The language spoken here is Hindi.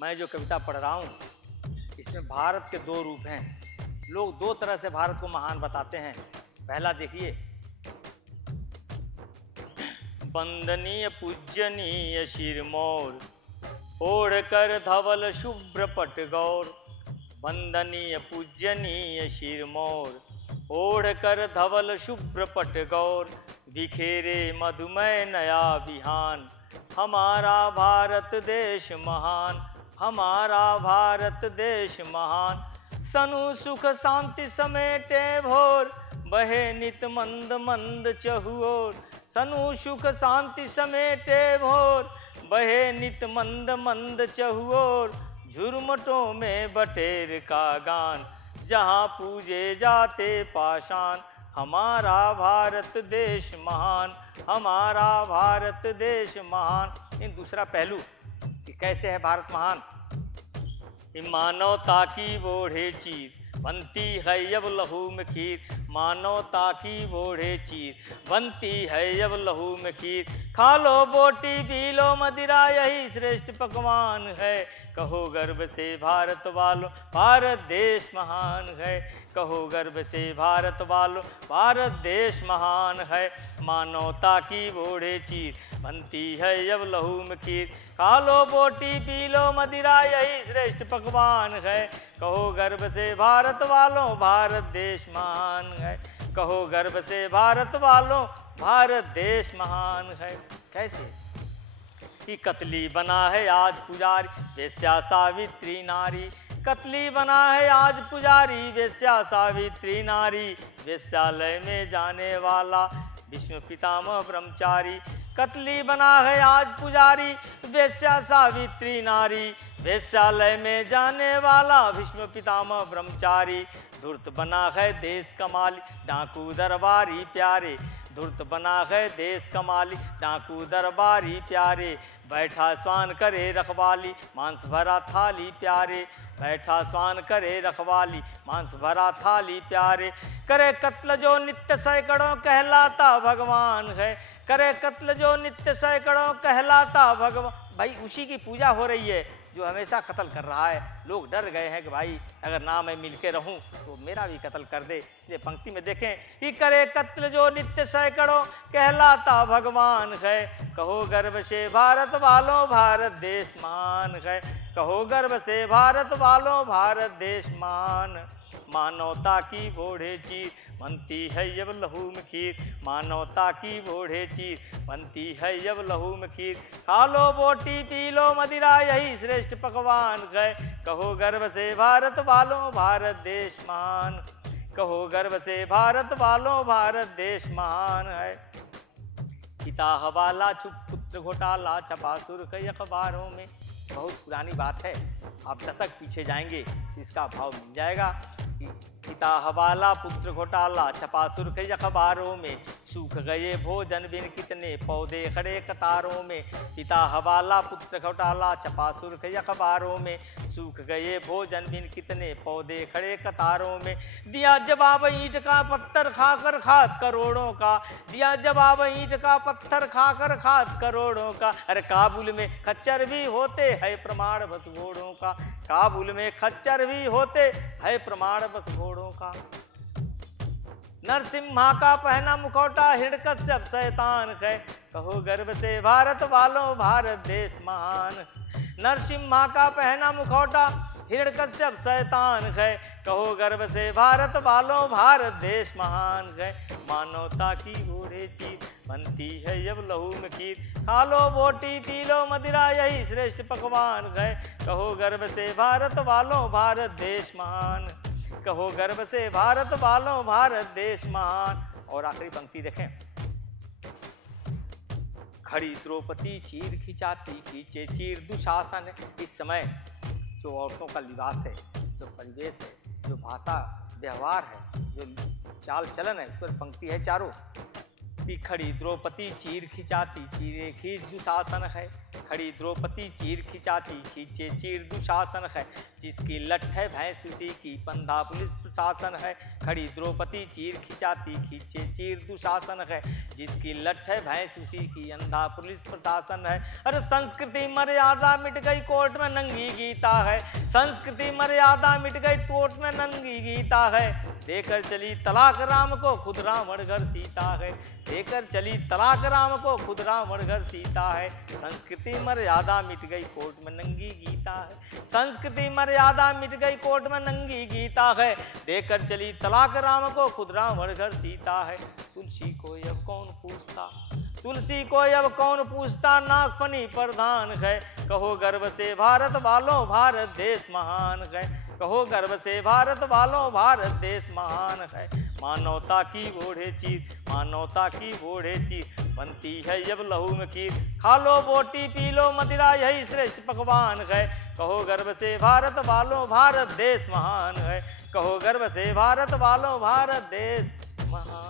मैं जो कविता पढ़ रहा हूँ इसमें भारत के दो रूप हैं। लोग दो तरह से भारत को महान बताते हैं। पहला देखिए, वंदनीय पूजनीय शिरमौर, ओढ़ कर धवल शुभ्र पट गौर। वंदनीय पूजनीय शिरमौर, ओढ़ कर धवल शुभ्र पट गौर। बिखेरे मधुमय नया विहान, हमारा भारत देश महान, हमारा भारत देश महान। सनु सुख शांति समेटे भोर, बहे नित मंद मंद चहुओर। सनु सुख शांति समेटे भोर, बहे नित मंद मंद चहुओर। झुरमटों में बटेर का गान, जहाँ पूजे जाते पाषाण। हमारा भारत देश महान, हमारा भारत देश महान। इन दूसरा पहलू कि कैसे है भारत महान। मानवता की बोढ़े चीर, बनती है अब लहू में खीर। मानवता की बोढ़े चीर, बनती है अब लहू में खीर। खा लो बोटी पी लो मदिरा, यही श्रेष्ठ पकवान है। कहो गर्व से भारत वालों, भारत देश महान है। कहो गर्व से भारत वालों, भारत देश महान है। मानवता की बोढ़े चीर, बनती है अब लहू में खीर। खा लो बोटी पी लो मदिरा, यही श्रेष्ठ पकवान है। कहो गर्व से भारत वालों, भारत देश महान है। कहो गर्व से भारत वालों, भारत देश महान है। कैसे कि कतली बना है आज पुजारी, वेश्या सावित्री नारी। कतली बना है आज पुजारी, वेश्या सावित्री नारी। वेश्यालय में जाने वाला भीष्म पितामह ब्रह्मचारी। कतली बना है आज पुजारी, वेश्या सावित्री नारी। वेश्यालय में जाने वाला भीष्म पितामह ब्रह्मचारी। धूर्त बना है देश कमाली, डाकू दरबारी प्यारे। धूर्त बना है देश कमाली, डाकू दरबारी प्यारे। बैठा स्वान करे रखवाली, मांस भरा थाली प्यारे। बैठा स्वान करे रखवाली, मांस भरा थाली प्यारे। करे कत्ल जो नित्य सैकड़ों, कहलाता भगवान है। करे कत्ल जो नित्य सैकड़ों, कहलाता भगवान। भाई उसी की पूजा हो रही है जो हमेशा कत्ल कर रहा है। लोग डर गए हैं कि भाई अगर ना मैं मिलके रहूं तो मेरा भी कत्ल कर दे। इसलिए पंक्ति में देखें कि करे कत्ल जो नित्य सैकड़ों, कहलाता भगवान है। कहो गर्व से भारत वालों, भारत देश महान है। कहो गर्व से भारत वालों, भारत देश महान। मानवता की बोढ़े चीर, बनती है अब लहू में खीर। मानवता की बोढ़े चीर, बनती है अब लहू में खीर। खा लो बोटी पी लो मदिरा, यही श्रेष्ठ पकवान है। कहो गर्व से भारत वालों, भारत देश महान। कहो गर्व से भारत वालों, भारत देश महान है। पिता हवाला छुप पुत्र घोटाला, छपा सुर्ख अखबारों में। बहुत पुरानी बात है, आप दशक पीछे जाएंगे तो इसका भाव मिल जाएगा। पिता हवाला पुत्र घोटाला, छपा सुर्ख अखबारों में। सूख गए भोजन बिन कितने पौधे खड़े कतारों में। पिता हवाला पुत्र घोटाला, छपा सुर्ख अखबारों में। सूख गए भोजन बिन कितने पौधे खड़े कतारों में। दिया जवाब ईंट का पत्थर खाकर खात करोड़ों का। दिया जवाब ईंट का पत्थर खाकर खात करोड़ों का। अरे काबुल में खच्चर भी होते है प्रमाण बस घोड़ों का। काबुल में खच्चर भी होते है प्रमाण बस घोड़ों का। नरसिम्हा का पहना मुखौटा, हिरण्यकश्यप शैतान है। कहो गर्व से भारत वालों, भारत देश महान। नरसिम्हा का पहना मुखौटा, हिरण्यकश्यप शैतान है। कहो गर्व से भारत वालों, भारत देश महान है। मानवता की बोढ़े चीर, बनती है अब लहू में खीर। खा लो बोटी पी लो मदिरा, यही श्रेष्ठ पकवान है। कहो गर्व से भारत वालों, भारत देश महान। कहो गर्व से भारत वालों, भारत देश महान। और आखिरी पंक्ति देखें, खड़ी द्रौपदी चीर खिंचाती, खींचे चीर दुशासन। इस समय जो औरतों का लिबास है, जो परिवेश है, जो भाषा व्यवहार है, जो चाल चलन है, उस पर पंक्ति है चारों कि खड़ी द्रौपदी चीर खिंचाती चीरे खींच दुशासन है। खड़ी द्रौपदी चीर खिंचाती खींचे चीर दुशासन है। जिसकी लठ है भैंस उसी की पंधा पुलिस प्रशासन है। खड़ी द्रौपदी चीर खिंचाती खींचे चीर दुशासन है। जिसकी लठ है भैंस उसी की अंधा पुलिस प्रशासन है। अरे संस्कृति मर्यादा मिट गई कोर्ट में नंगी गीता है। संस्कृति मर्यादा मिट गई कोर्ट में नंगी गीता है। देकर चली तलाक राम को खुद रावण घर सीता है। देकर चली तलाक राम को खुद रावण घर सीता है। संस्कृति मर्यादा मिट गई कोर्ट में नंगी गीता है। संस्कृति मर्यादा मिट गई कोर्ट में नंगी गीता है। देकर चली तलाक राम को खुद रावण घर सीता है। तुलसी को अब कौन पूछता, तुलसी को अब कौन पूछता, नागफनी प्रधान है। कहो गर्व से भारत वालों भारत देश महान है। कहो गर्व से भारत वालों भारत देश महान है। मानवता की ओढ़े चीर, मानवता की ओढ़े चीर, बनती है जब लहू में खीर। खा लो बोटी पी लो मदिरा यही श्रेष्ठ पकवान है। कहो गर्व से भारत वालों भारत देश महान है। कहो गर्व से भारत वालों भारत देश महान।